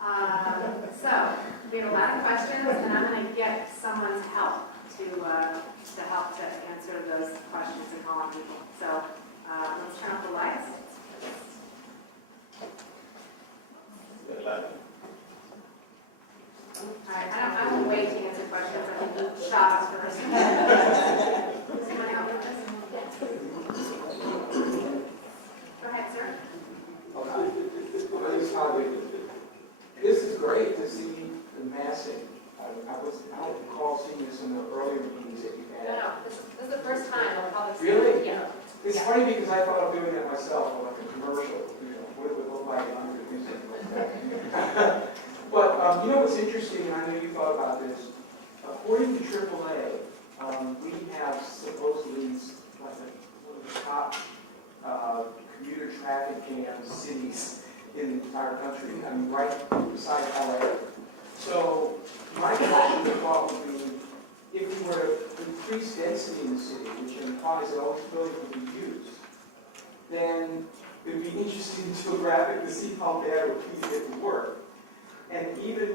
So, we have a lot of questions, and I'm going to get someone's help to help to answer those questions and call on people. So, let's turn off the lights. All right, I won't wait to answer questions. I think you shot us first. Does anyone help with this? Go ahead, sir. This is great to see the massing. I don't recall seeing this in the earlier meetings that you had. No, this is the first time on public. Really? Yeah. It's funny because I thought of doing that myself, like a commercial, what it would look like under the music like that. But you know what's interesting, and I know you thought about this, according to AAA, we have supposedly like one of the top commuter traffic jam cities in the entire country. I mean, right beside LA. So my question to thought would be, if we were to increase density in the city, which implies that all these buildings would be used, then it would be interesting to a graphic to see how bad would people get to work. And even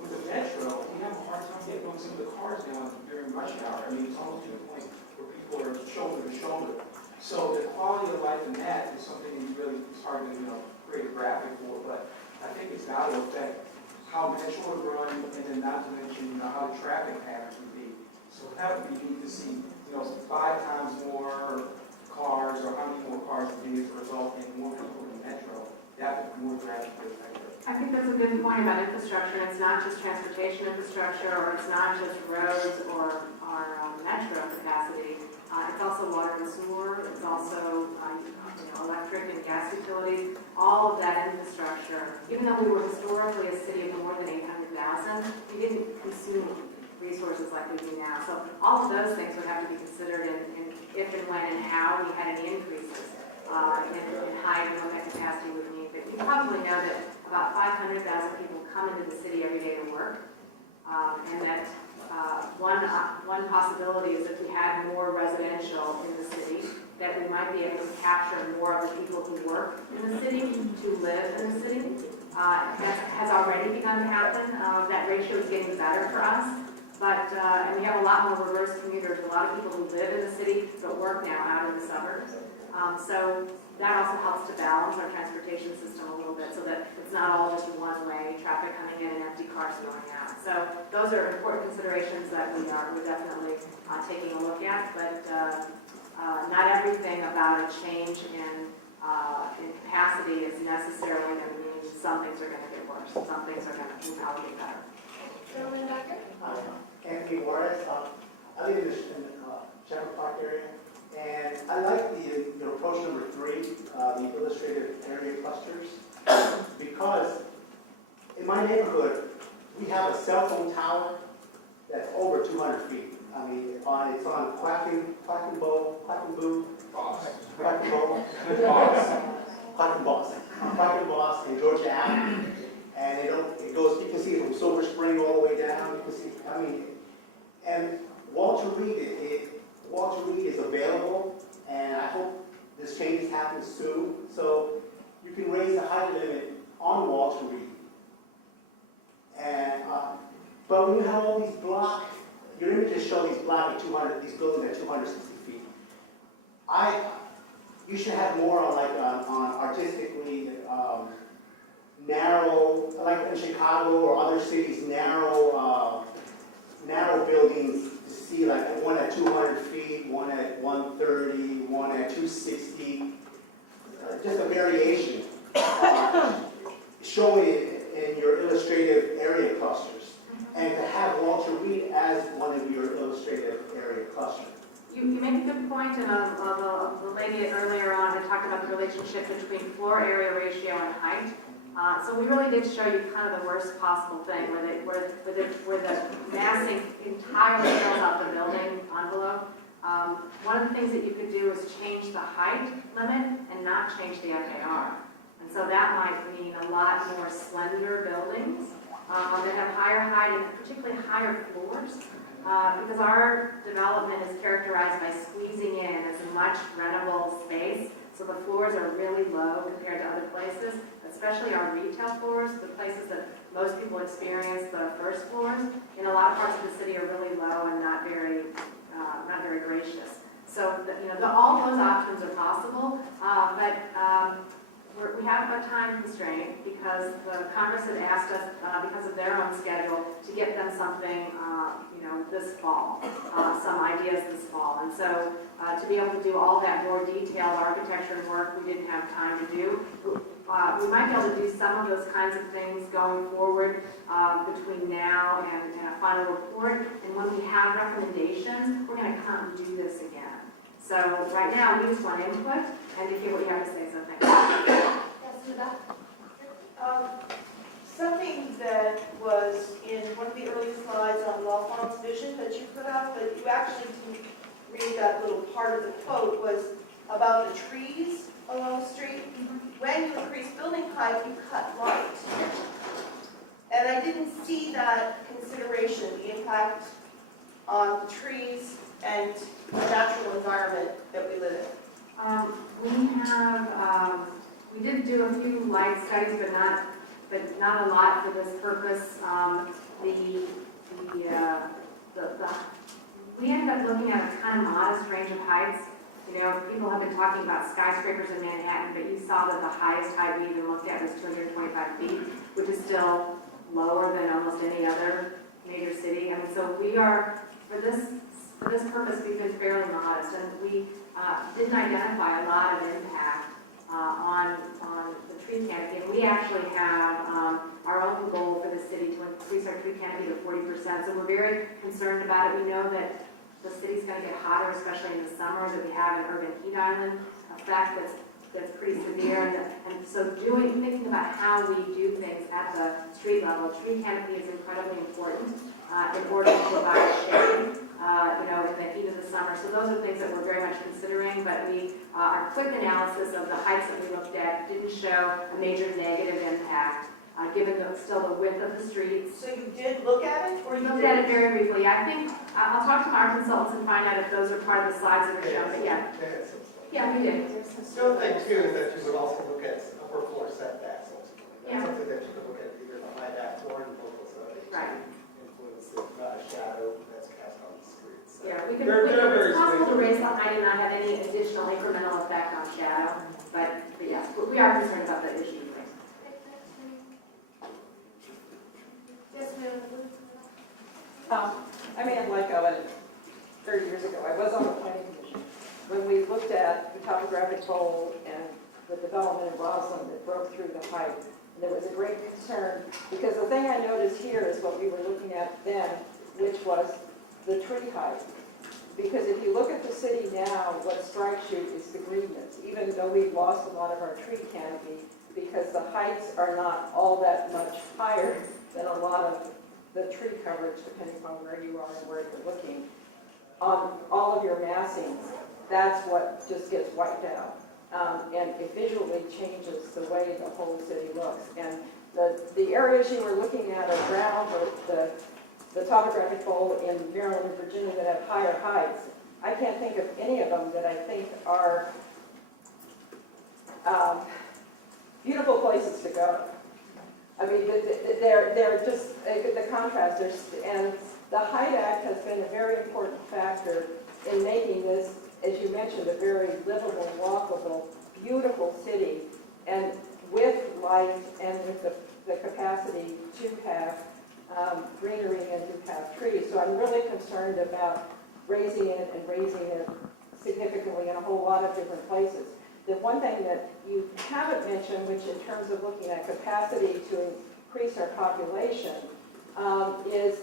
with the metro, we have a hard time getting some of the cars down during rush hour. I mean, it's almost to the point where people are shoulder to shoulder. So the quality of life in that is something that really is hard to create a graphic for. But I think it's got to affect how metro would run, and then not to mention how the traffic patterns would be. So that would be neat to see 5 times more cars, or how many more cars would be as a result, and more people in the metro. That would be more graphically effective. I think that's a good point about infrastructure. It's not just transportation infrastructure, or it's not just roads or metro capacity. It's also water and sewer. It's also electric and gas utilities. All of that infrastructure. Even though we were historically a city of more than 800,000, we didn't consume resources like we do now. So all of those things would have to be considered in if and when and how we had any increases in height and what that capacity would mean. But you probably know that about 500,000 people come into the city every day to work, and that one possibility is if we had more residential in the city, that we might be able to capture more of the people who work in the city to live in the city. That has already begun to happen. That ratio is getting better for us. But, and we have a lot more reverse commuters, a lot of people who live in the city but work now out in the suburbs. So that also helps to balance our transportation system a little bit so that it's not all just one-way traffic coming in and empty cars going out. So those are important considerations that we're definitely taking a look at, but not everything about a change in capacity is necessarily going to mean some things are going to get worse, some things are going to allocate better. Gentleman back there? Anthony Juarez. I live in the Chapel Park area, and I like the approach number 3, the illustrative area clusters, because in my neighborhood we have a cell phone tower that's over 200 feet. I mean, it's on Quackenboss, and Georgia Avenue. And it goes, you can see it from Silver Spring all the way down. You can see, I mean, and Walter Reed is available, and I hope this change happens soon. So you can raise the height limit on Walter Reed. And but when you have all these your images show these these buildings at 260 feet. You should have more on artistically. Narrow, like in Chicago or other cities, narrow buildings to see, like one at 200 feet, one at 130, one at 260, just a variation, showing it in your illustrative area clusters, and to have Walter Reed as one of your illustrative area clusters. You make a good point, and the lady earlier on had talked about the relationship between floor area ratio and height. So we really did show you kind of the worst possible thing, where the massing entirely fills out the building envelope. One of the things that you could do is change the height limit and not change the FAR. And so that might mean a lot more slender buildings that have higher height and particularly higher floors. Because our development is characterized by squeezing in as much rentable space, so the floors are really low compared to other places, especially our retail floors, the places that most people experience the first floors. In a lot of parts of the city are really low and not very gracious. So, all those options are possible, but we have a time constraint because the Congress had asked us, because of their own schedule, to get them something, this fall, some ideas this fall. And so to be able to do all that more detailed architecture work, we didn't have time to do. We might be able to do some of those kinds of things going forward between now and a final report. And when we have recommendations, we're going to come and do this again. So right now, we just want input and to hear what you have to say. So thank you. Yes, in the back. Something that was in one of the early slides on L'Enfant's vision that you put up, but you actually didn't read that little part of the quote, was about the trees along the street. When you increase building height, you cut light. And I didn't see that consideration, the impact on the trees and the natural environment that we live in. We did do a few light studies, but not a lot for this purpose. We ended up looking at a kind of modest range of heights. People have been talking about skyscrapers in Manhattan, but you saw that the highest height we even looked at was 225 feet, which is still lower than almost any other major city. I mean, so we are, for this purpose, we've been fairly modest, and we didn't identify a lot of impact on the tree canopy. And we actually have our own goal for the city to increase our tree canopy to 40%. So we're very concerned about it. We know that the city's going to get hotter, especially in the summer, that we have an urban heat island effect that's pretty severe. And so thinking about how we do things at the street level, tree canopy is incredibly important in order to provide shade, in the heat of the summer. So those are things that we're very much considering, but our quick analysis of the heights that we looked at didn't show a major negative impact, given still the width of the streets. So you did look at it, or We you looked did? at it very briefly. I think, I'll talk to our consultants and find out if those are part of the slides that are shown, but yeah. Yeah, we did. The other thing too is that you would also look at upper floor setbacks ultimately. Yeah. That's something that you could look at either the high back or in local study. Right. Influence the shadow that's cast on the streets. So Yeah, it's very possible to sweet. raise the height and not have any additional incremental effect on shadow, but yes, we are concerned about that issue. Yes, ma'am. I may have let go, and 30 years ago, I was on the planning commission. When we looked at the topographic bowl and the development in Roslyn that broke through the height, there was a great concern, because the thing I noticed here is what we were looking at then, which was the tree height. Because if you look at the city now, what strikes you is the greenness, even though we've lost a lot of our tree canopy, because the heights are not all that much higher than a lot of the tree coverage, depending on where you are and where you're looking. On all of your massings, that's what just gets wiped out. And it visually changes the way the whole city looks. And the areas you were looking at around the topographic bowl in Maryland and Virginia that have higher heights, I can't think of any of them that I think are beautiful places to go. I mean, they're just the contrast. And the Height Act has been a very important factor in making this, as you mentioned, a very livable, walkable, beautiful city, and with light and with the capacity to have greenery and to have trees. So I'm really concerned about raising it significantly in a whole lot of different places. The one thing that you haven't mentioned, which in terms of looking at capacity to increase our population, is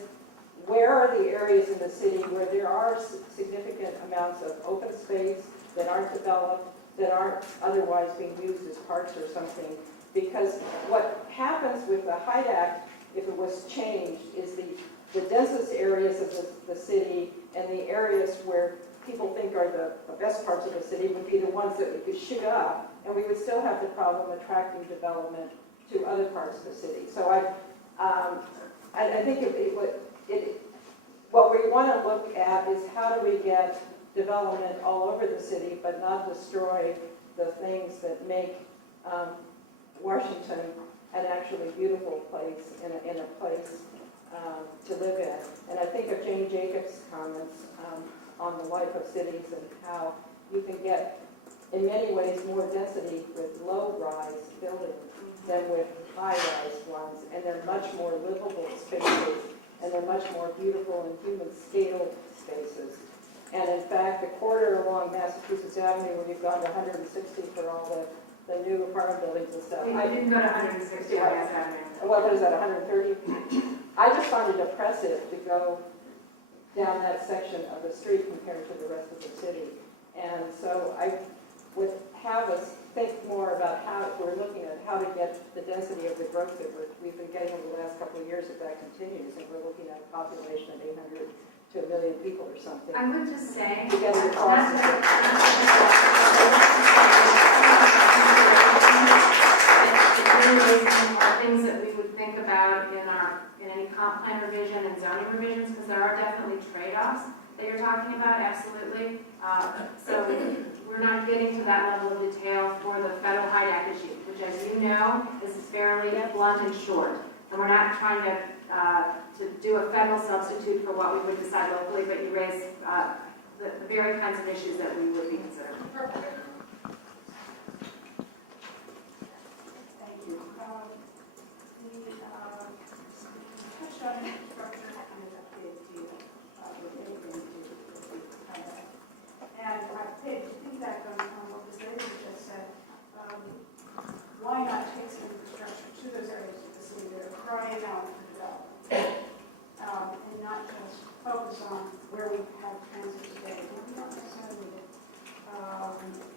where are the areas in the city where there are significant amounts of open space that aren't developed, that aren't otherwise being used as parks or something. Because what happens with the Height Act, if it was changed, is the densest areas of the city and the areas where people think are the best parts of the city would be the ones that we could shoot up, and we would still have the problem attracting development to other parts of the city. So I think what we want to look at is how do we get development all over the city, but not destroy the things that make Washington an actually beautiful place in a place to live in. And I think of Jane Jacobs' comments on the life of cities and how you can get, in many ways, more density with low-rise buildings than with high-rise ones, and they're much more livable spaces, and they're much more beautiful and human-scale spaces. And in fact, the corridor along Massachusetts Avenue, where you've gone to 160 for all the new apartment buildings and stuff. We didn't go to 160 on Mass Avenue. What is that, 130? I just find it oppressive to go down that section of the street compared to the rest of the city. And so I would have us think more about how, if we're looking at how to get the density of the growth that we've been getting over the last couple of years, if that continues, and we're looking at a population of 800 to 1 million people or something. I would just say, Together not across the are things that we would think about in any comp plan revision and zoning revisions, because there are definitely trade-offs that you're talking about, absolutely. So we're not getting to that level of detail for the federal HIDAC issue, which, as you know, is fairly blunt and short. And we're not trying to do a federal substitute for what we would decide locally, but you raise the very kinds of issues that we would be considering. Thank you. We touched on infrastructure and it's a big deal relating to and I paid feedback on what the lady just said. Why not take some infrastructure to those areas of the city that are crying out for development? And not just focus on where we have transit today. We don't necessarily need it.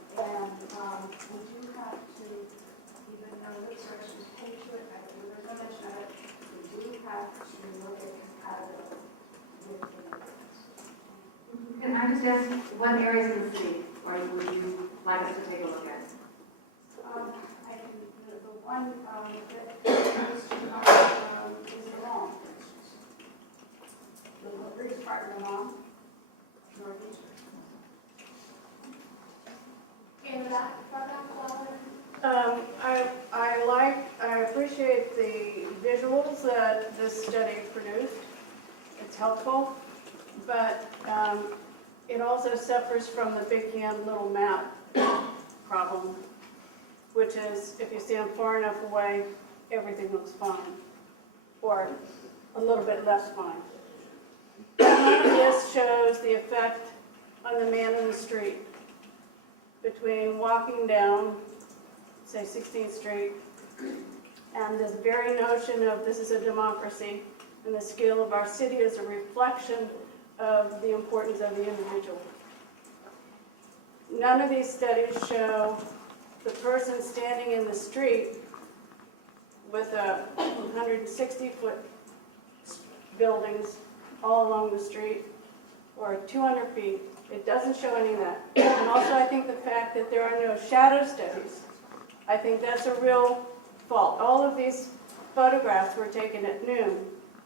We do have to, even though the search is paid to it, I don't know, there's no mention of it, we do have to look at compatibility with the neighborhoods. Can I just ask, what areas of the city would you like us to take a look at? The one that goes to is the lawn, for instance. The Reeves Park lawn, northeast. Canada, I appreciate the visuals that this study produced. It's helpful, but it also suffers from the big hand, little map problem, which is if you stand far enough away, everything looks fine, or a little bit less fine. This shows the effect on the man in the street between walking down, say, 16th Street, and this very notion of this is a democracy, and the scale of our city is a reflection of the importance of the individual. None of these studies show the person standing in the street with a 160-foot buildings all along the street, or 200 feet. It doesn't show any of that. And also, I think the fact that there are no shadow studies, I think that's a real fault. All of these photographs were taken at noon.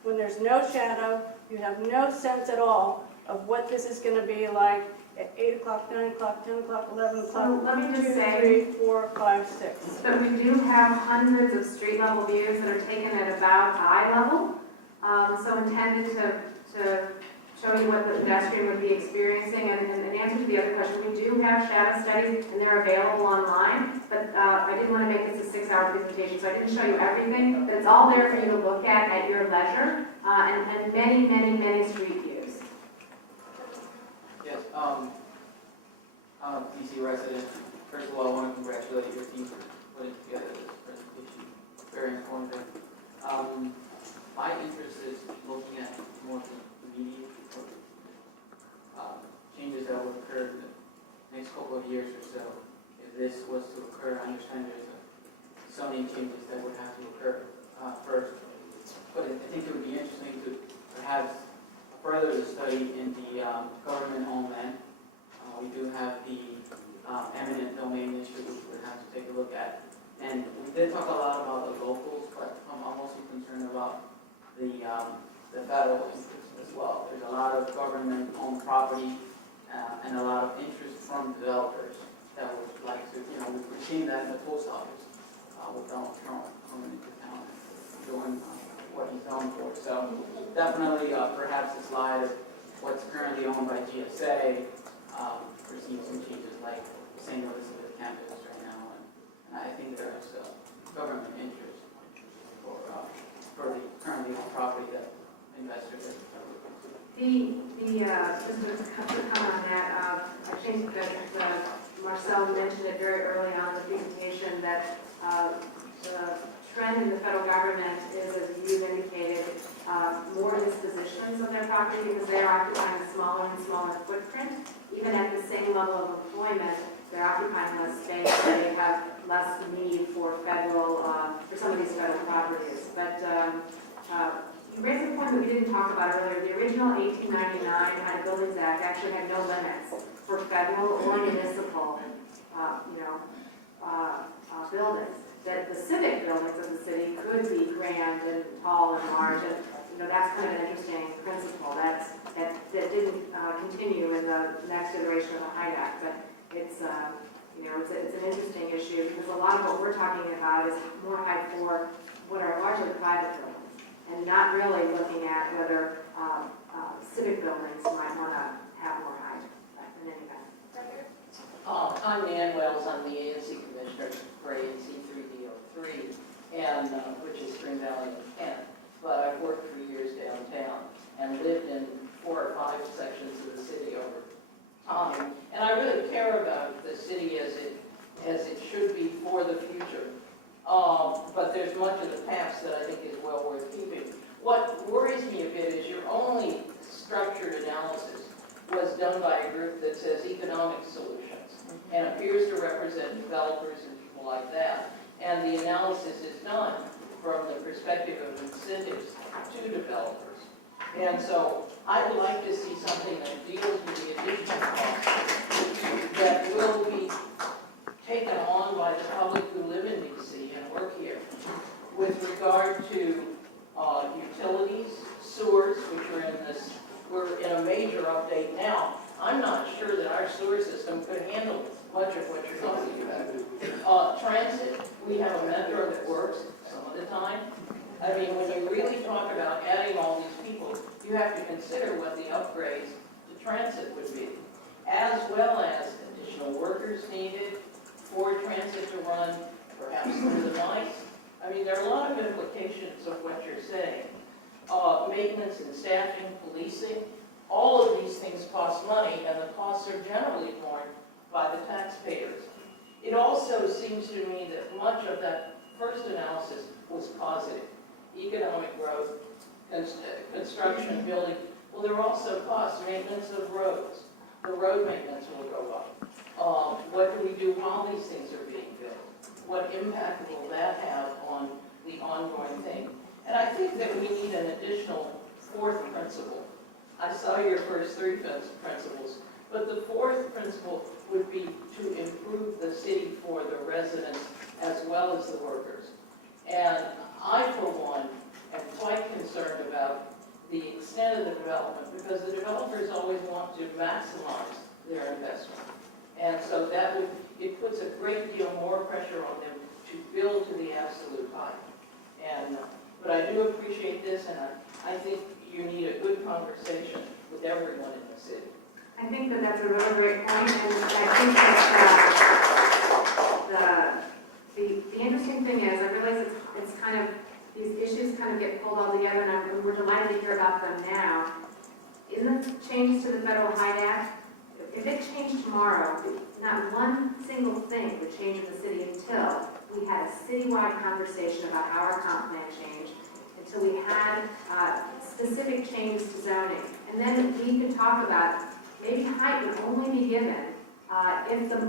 When there's no shadow, you have no sense at all of what this is going to be like at 8 o'clock, 9 o'clock, 10 o'clock, 11 o'clock, So let me 2, just say 3, 4, 5, 6. that we do have hundreds of street level views that are taken at about eye level. So intended to show you what the pedestrian would be experiencing. And in answer to the other question, we do have shadow studies and they're available online, but I didn't want to make this a 6-hour presentation, so I didn't show you everything, but it's all there for you to look at your leisure, and many, many, many street views. Yes, I'm a DC resident. First of all, I want to congratulate your team for putting together this presentation. Very informative. My interest is looking at more of the immediate changes that would occur in the next couple of years or so. If this was to occur, I understand there's zoning changes that would have to occur first. But I think it would be interesting to perhaps further the study in the government-owned land. We do have the eminent domain issue, which we'll have to take a look at. And we did talk a lot about the locals, but I'm mostly concerned about the federal interest as well. There's a lot of government-owned property and a lot of interest from developers that would like to, we've seen that in the post office. don't come into town doing what he's known for. So definitely perhaps a slide of what's currently owned by GSA, foreseen some changes like St. Elizabeth campus right now, and I think there's government interest for the currently owned property that investors are looking to. Just to comment on that, I think that Marcel mentioned it very early on in the presentation that the trend in the federal government is, as you've indicated, more dispositions of their property because they are occupying a smaller and smaller footprint. Even at the same level of employment, they're occupying less space. They have less need for federal, for some of these federal properties. But you raised a point that we didn't talk about earlier. The original 1899 United Buildings Act actually had no limits for federal or municipal, buildings. That the civic buildings of the city could be grand and tall and large, and that's kind of an interesting principle. That didn't continue in the next iteration of the Hyde Act, but it's an interesting issue because a lot of what we're talking about is more height for what are largely private buildings, and not really looking at whether civic buildings might want to have more height. But in any event. I'm Nan Wells. I'm the ANC Commissioner for ANC 3D03, and which is Spring Valley and Kent. But I've worked for years downtown and lived in 4 or 5 sections of the city over time. And I really care about the city as it should be for the future. But there's much of the past that I think is well worth keeping. What worries me a bit is your only structured analysis was done by a group that says economic solutions and appears to represent developers and people like that. And the analysis is done from the perspective of incentives to developers. And so I would like to see something that deals with the additional costs that will be taken on by the public who live in DC and work here with regard to utilities, sewers, which are we're in a major update now. I'm not sure that our sewer system could handle much of what you're talking about. Transit, we have a metro that works some of the time. I mean, when you really talk about adding all these people, you have to consider what the upgrades to transit would be, as well as additional workers needed for transit to run, perhaps through the night. I mean, there are a lot of implications of what you're saying. Maintenance and staffing, policing, all of these things cost money, and the costs are generally borne by the taxpayers. It also seems to me that much of that first analysis was positive. Economic growth, construction, building. Well, there are also costs, maintenance of roads. The road maintenance will go up. What do we do while these things are being built? What impact will that have on the ongoing thing? And I think that we need an additional 4th principle. I saw your first 3 principles, but the 4th principle would be to improve the city for the residents as well as the workers. And I, for one, am quite concerned about the extent of the development because the developers always want to maximize their investment. And so it puts a great deal more pressure on them to build to the absolute height. But I do appreciate this, and I think you need a good conversation with everyone in the city. I think that that's a really great point, and I think that the interesting thing is, I realize it's kind of, these issues kind of get pulled all together, and we're delighted to hear about them now. In the changes to the Federal Hyde Act, if it changed tomorrow, not one single thing would change in the city until we had a citywide conversation about how our comp plan changed, until we had specific changes to zoning. And then we could talk about maybe height would only be given if the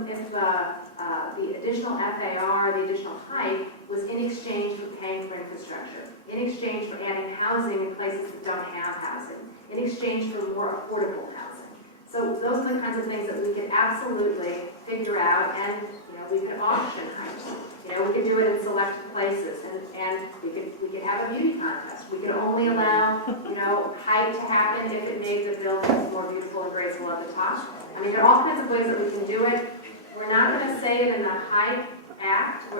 additional FAR, the additional height, was in exchange for paying for infrastructure, in exchange for adding housing in places that don't have housing, in exchange for more affordable housing. So those are the kinds of things that we could absolutely figure out, and we could auction heights. We could do it in selected places, and we could have a beauty contest. We could only allow height to happen if it made the buildings more beautiful and graceful at the top. I mean, there are all kinds of ways that we can do it. We're not going to say it in the Hyde intact,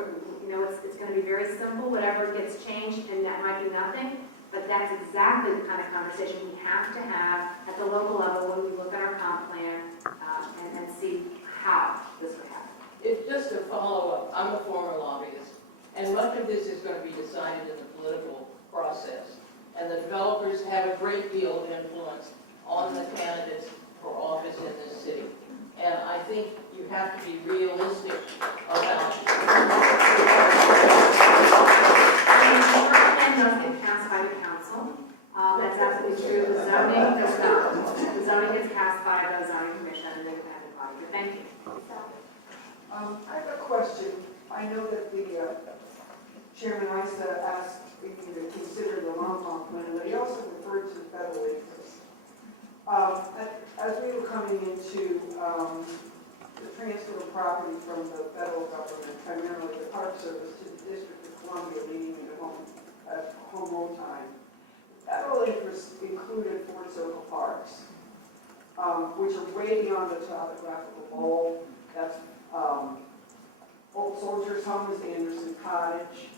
it's gonna be very simple, whatever gets changed, and that might be nothing, but that's exactly the kind of conversation we have to have at the local level when we look at our comp plan, and see how this would happen. If just a follow-up, I'm a former lobbyist, and much of this is going to be decided in the political process. And the developers have a great deal of influence on the candidates for office in this city. And I think you have to be realistic about. And does get passed by the council. That's absolutely true. The zoning does not. The zoning gets passed by the zoning commission and the independent body. But thank you. I have a question. I know that the Chairman Issa asked if you to consider the Longmont plan, but he also referred to federal interest. As we were coming into the transfer of property from the federal government, primarily the Park Service, to the District of Columbia, meaning at home rule time, federal interest included Fort Circle Parks, which are way beyond the topographical bowl. That's Old Soldiers Home is Anderson Cottage.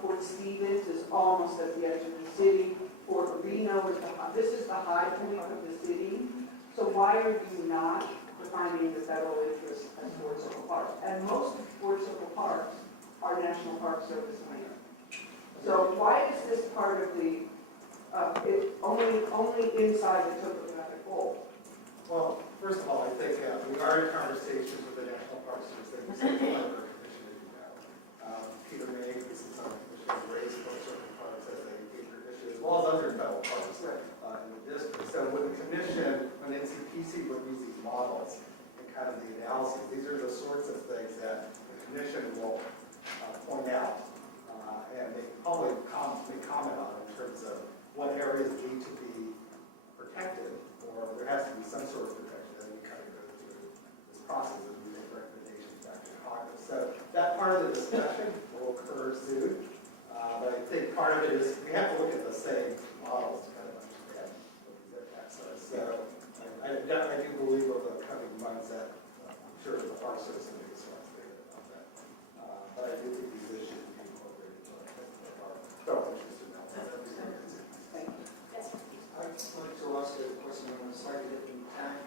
Fort Stevens is almost at the edge of the city. Fort Reno is this is the high point of the city. So why are you not defining the federal interest as Fort Circle Park? And most Fort Circle Parks are National Park Service land. So why is this part of the only inside the topographic bowl? Well, first of all, I think we are in conversations with the National Park Service. They were sent to the Library Commission, as you know. Peter May, who's the Zoning Commission, has raised Fort Circle Parks as a major issue, as well as other federal parks in the district. So when the commission, when NCPC reviews these models and kind of the analysis, these are the sorts of things that the commission will point out, and they probably may comment on in terms of what areas need to be protected, or there has to be some sort of protection, and we kind of go through this process as we make recommendations back to Congress. So that part of the discussion will occur soon, but I think part of it is we have to look at the same models to kind of understand what these impacts are. So I do believe over the coming months that I'm sure the Park Service will make a strong statement about that. But I do think these issues will be incorporated into our federal interest in that. Thank you. I'd like to ask a question on a slightly different tack,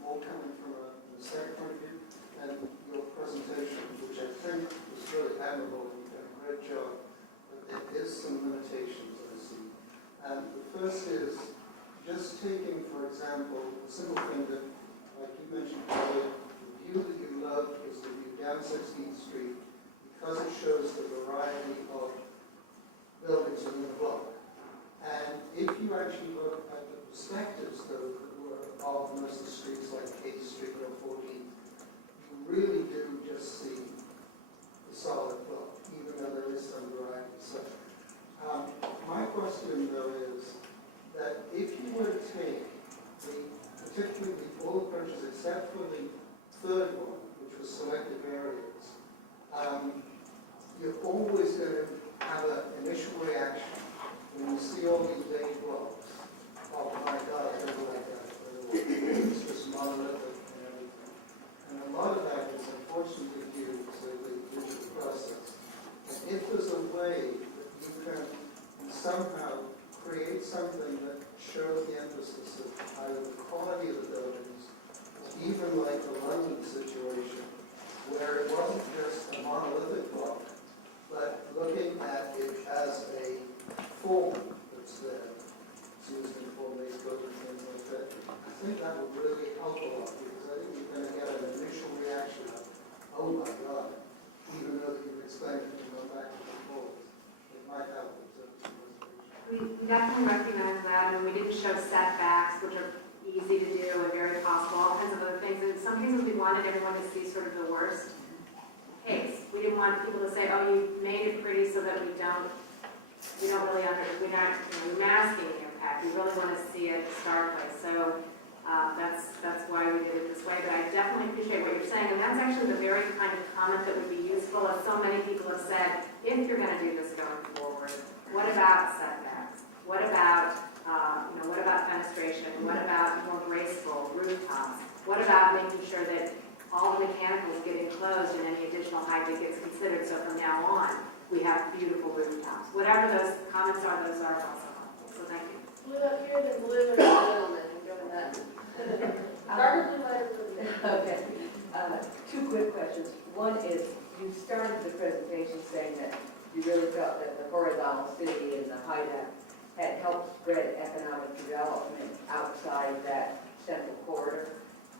more coming from a mistake point of view, and your presentation, which I think was really admirable and you've done a great job, but there is some limitations I see. And the first is just taking, for example, a simple thing that, like you mentioned earlier, the view that you love is the view down 16th Street because it shows the variety of buildings within the block. And if you actually look at the perspectives that were of most of the streets like 8th Street or 14th, you really do just see the solid block, even though there is some variety. So my question though is that if you were to take particularly all approaches except for the third one, which was selective areas, you're always going to have an initial reaction when you see all these big blocks. Oh my God, I don't like that. It's just monolithic and everything. And a lot of that is unfortunately due to the digital process. And if there's a way that you can somehow create something that shows the emphasis of either the quality of the buildings, even like the London situation, where it wasn't just a monolithic block, but looking at it as a form that's there, used in form-based building and things like that. I think that would really help a lot because I think you're going to get an initial reaction of, oh my God, even though you've explained it and go back and forth. It might help in terms of reservation. We definitely recognize that, and we didn't show setbacks, which are easy to do and very possible, all kinds of other things. In some cases, we wanted everyone to see sort of the worst case. We didn't want people to say, oh, you made it pretty so that we don't really we're masking the impact. We really want to see it starkly. So that's why we did it this way. But I definitely appreciate what you're saying, and that's actually the very kind of comment that would be useful, as so many people have said, if you're going to do this going forward, what about setbacks? What about fenestration? What about more graceful rooftops? What about making sure that all the mechanicals get enclosed and any additional height it gets considered, so from now on, we have beautiful rooftops. Whatever those comments are, those are also helpful, so thank you. Blue up here, then blue in the middle, and go with that. Darker blue, lighter blue. Okay, two quick questions. One is, you started the presentation saying that you really felt that the horizontal city and the HIDA had helped spread economic development outside that central corridor,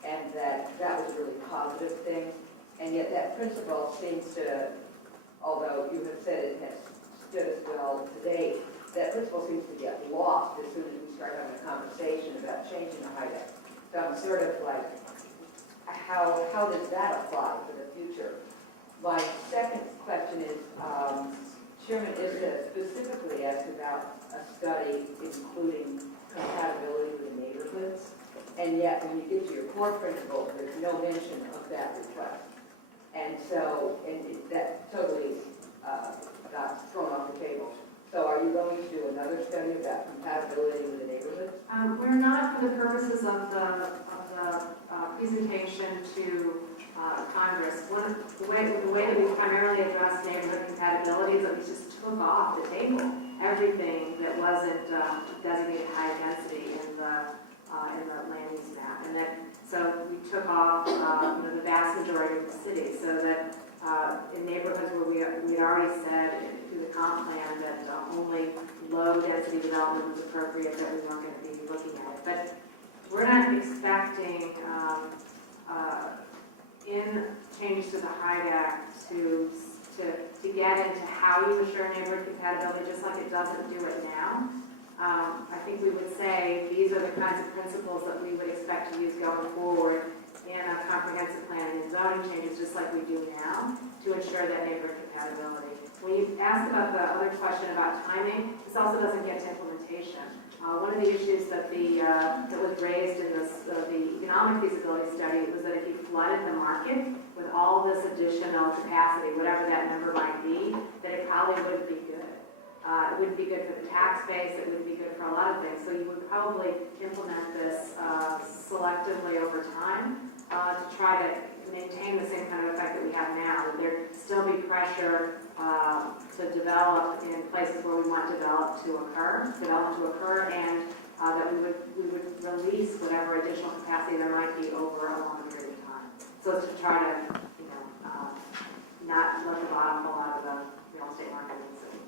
and that was a really positive thing. And yet that principle seems to, although you have said it has stood us well to date, that principle seems to get lost as soon as we start having a conversation about changing the HIDA. So I'm sort of like, how does that apply for the future? My second question is, Chairman Issa specifically asked about a study including compatibility with neighborhoods, and yet when you get to your core principle, there's no mention of that request. And so, that totally got thrown off the table. So are you going to do another study about compatibility with the neighborhoods? We're not, for the purposes of the presentation to Congress. The way that we primarily address neighborhood compatibility is that we just took off the table everything that wasn't designated high density in the land use map, and so we took off the vast majority of the city, so that in neighborhoods where we had already said through the comp plan that only low density development was appropriate, that we weren't going to be looking at it. But we're not expecting in changes to the HIDE Act to get into how you assure neighborhood compatibility, just like it doesn't do it now. I think we would say these are the kinds of principles that we would expect to use going forward in a comprehensive planning and zoning changes, just like we do now, to ensure that neighborhood compatibility. When you asked about the other question about timing, this also doesn't get to implementation. One of the issues that was raised in the economic feasibility study was that if you flooded the market with all this additional capacity, whatever that number might be, that it probably wouldn't be good. It wouldn't be good for the tax base, it wouldn't be good for a lot of things. So you would probably implement this selectively over time to try to maintain the same kind of effect that we have now. That there'd still be pressure to develop in places where we want development to occur, and that we would release whatever additional capacity there might be over a longer period of time. So to try to, not let the bottom fall out of the real estate market in the city.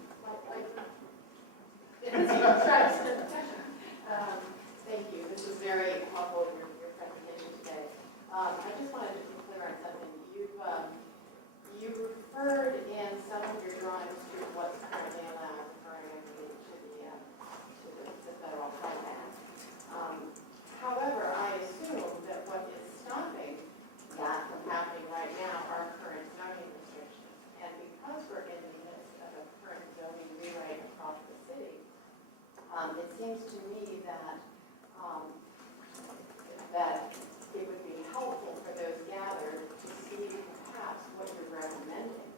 Thank you. This was very helpful in your presentation today. I just wanted to be clear on something. You referred in some of your drawings to what's currently allowed, referring to the federal highway. However, I assume that what is stopping that from happening right now are current zoning restrictions. And because we're in the midst of a current zoning rewrite across the city, it seems to me that it would be helpful for those gathered to see perhaps what you're recommending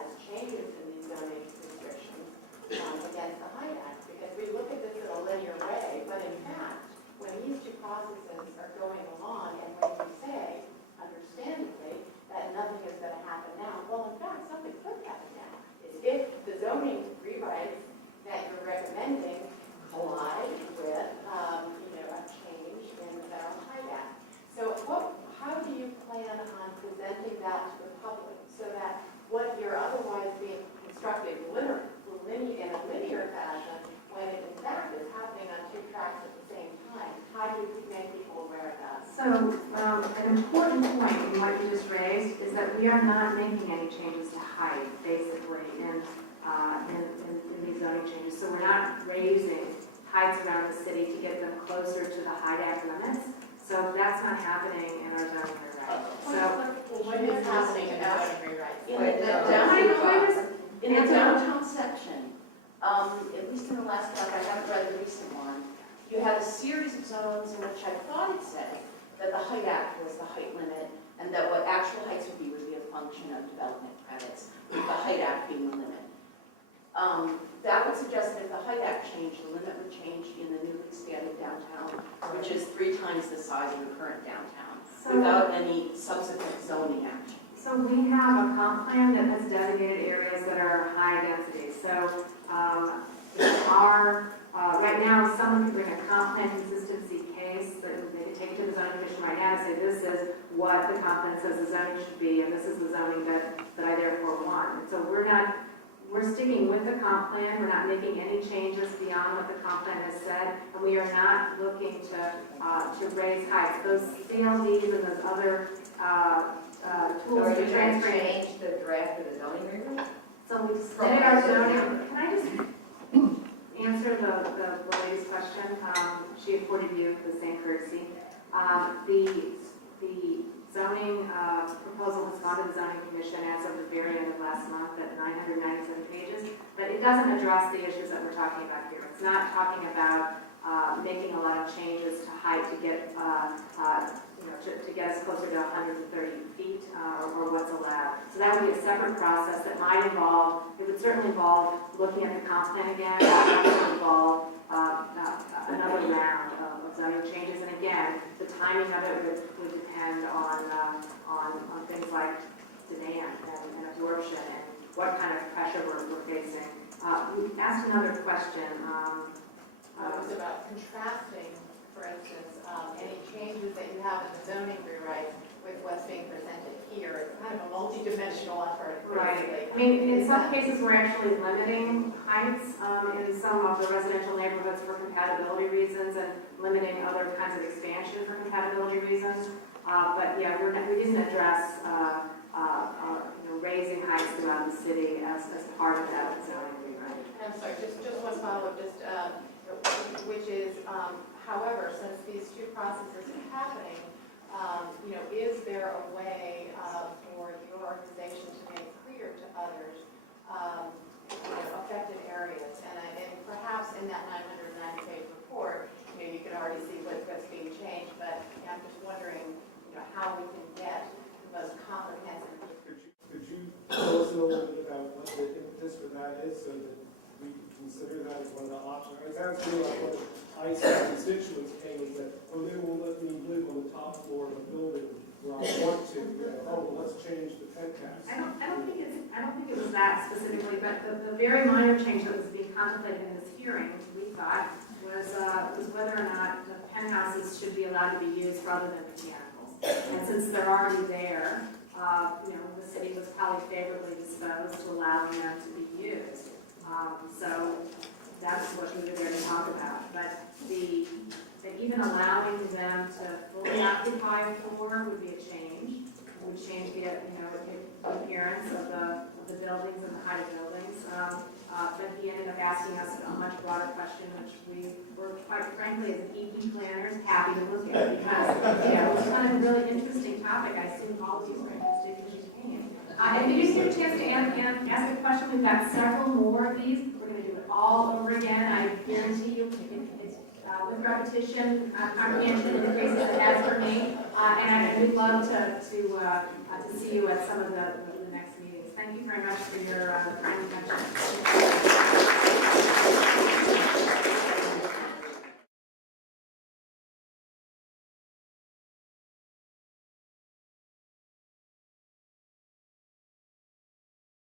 as changes in these zoning restrictions against the HIDE Act. Because we look at this in a linear way, but in fact, when these two processes are going along and when you say, understandably, that nothing is going to happen now, well, in fact, something could happen now. If the zoning rewrites that you're recommending collide with, a change in the federal HIDE Act. So how do you plan on presenting that to the public so that what you're otherwise being constructed in a linear fashion, when it in fact is happening on two tracks at the same time, how do you make people aware of that? So an important point in what you just raised is that we are not making any changes to height, basically, in these zoning changes. So we're not raising heights around the city to get them closer to the HIDE Act limits. So that's not happening in our zoning rewrite. What is happening in the zoning rewrite? In the downtown section, at least in the last one, I haven't read the recent one, you had a series of zones in which I thought it said that the HIDE Act was the height limit, and that what actual heights would be a function of development credits, with the HIDE Act being the limit. That would suggest that if the HIDE Act changed, the limit would change in the newly expanded downtown, which is 3 times the size of the current downtown, without any subsequent zoning action. So we have a comp plan someone could bring a comp plan consistency case, that they could take it to the zoning commission right now and say, this is what the comp plan says the zoning should be, and this is the zoning that I therefore want. And so we're sticking with the comp plan, we're not making any changes beyond what the comp plan has said, and we are not looking to raise heights. Those CLDs and those other So tools are to you going to transfer. change the draft of the zoning agreement? So we submitted our zoning, can I just answer the lady's question? She afforded you the same courtesy. The zoning proposal has gone to the zoning commission as of the very end of last month at 997 pages, but it doesn't address the issues that we're talking about here. It's not talking about making a lot of changes to height to get to get us closer to 130 feet or what's allowed. So that would be a separate process that might involve, it would certainly involve looking at the comp plan again, it would involve another round of zoning changes. And again, the timing of it would depend on things like demand and absorption and what kind of pressure we're facing. We asked another question. It was about contrasting, for instance, any changes that you have in the zoning rewrite with what's being presented here. It's kind of a multi-dimensional effort, basically. Right. I mean, in some cases, we're actually limiting heights in some of the residential neighborhoods for compatibility reasons and limiting other kinds of expansion for compatibility reasons. But yeah, we didn't address raising heights throughout the city as part of that zoning rewrite. I'm sorry, just one follow-up, which is, however, since these two processes are happening, is there a way for your organization to make clear to others affected areas? And perhaps in that 990-page report, you can already see what's being changed, but I'm just wondering, how we can get the most comprehensive. Could you tell us a little bit about what the impetus for that is, so that we can consider that as one of the options? It sounds to me like what I see constituents came is that, they won't let me live on the top floor of a building where I want to. Let's change the tent caps. I don't think it was that specifically, but the very minor change that was being contemplated in this hearing, we thought, was whether or not the penthouses should be allowed to be used rather than mechanicals. And since they're already there, the city was probably favorably disposed to allowing them to be used. So that's what we were there to talk about. But that even allowing them to fully occupy a floor would be a change. It would change the appearance of the buildings and the height of buildings. But he ended up asking us a much broader question, which we were, quite frankly, as EP planners, happy to look at, because it was kind of a really interesting topic. I assume all of you were interested because you came. If you didn't get a chance to ask a question, we've got several more of these. We're going to do it all over again. I guarantee you, it's with repetition, comprehension, in the cases it has for me. And we'd love to see you at some of the next meetings. Thank you very much for your time and attention.